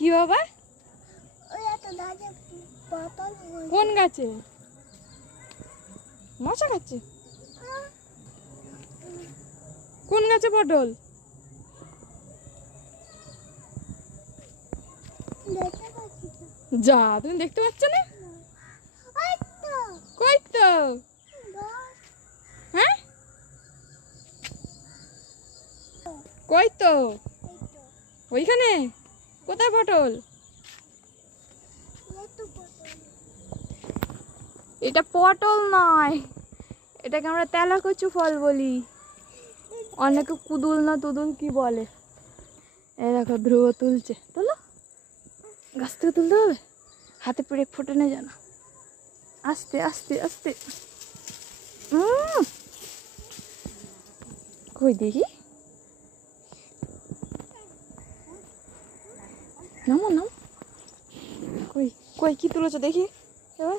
কি বাবা? কোন গাছে? মশা খাচ্ছে? কোন গাছে পটল? যা, তুমি দেখতে পাচ্ছ না? কই তো? হ্যাঁ, কই তো? ওইখানে? কোথায় পটল? এটা পটল নয়, এটাকে আমরা তেলাকচু ফল বলি, অনেকে কুদুল না তুদুল কি বলে। এই দেখো ধ্রুব তুলছে, তোলো, গাছ থেকে তুলতে হবে, হাতে পেড়ে ফোটে না যেন, আস্তে আস্তে আস্তে। কই দেখি, নামো নাম, কই কই কি তুলেছো দেখি এবার।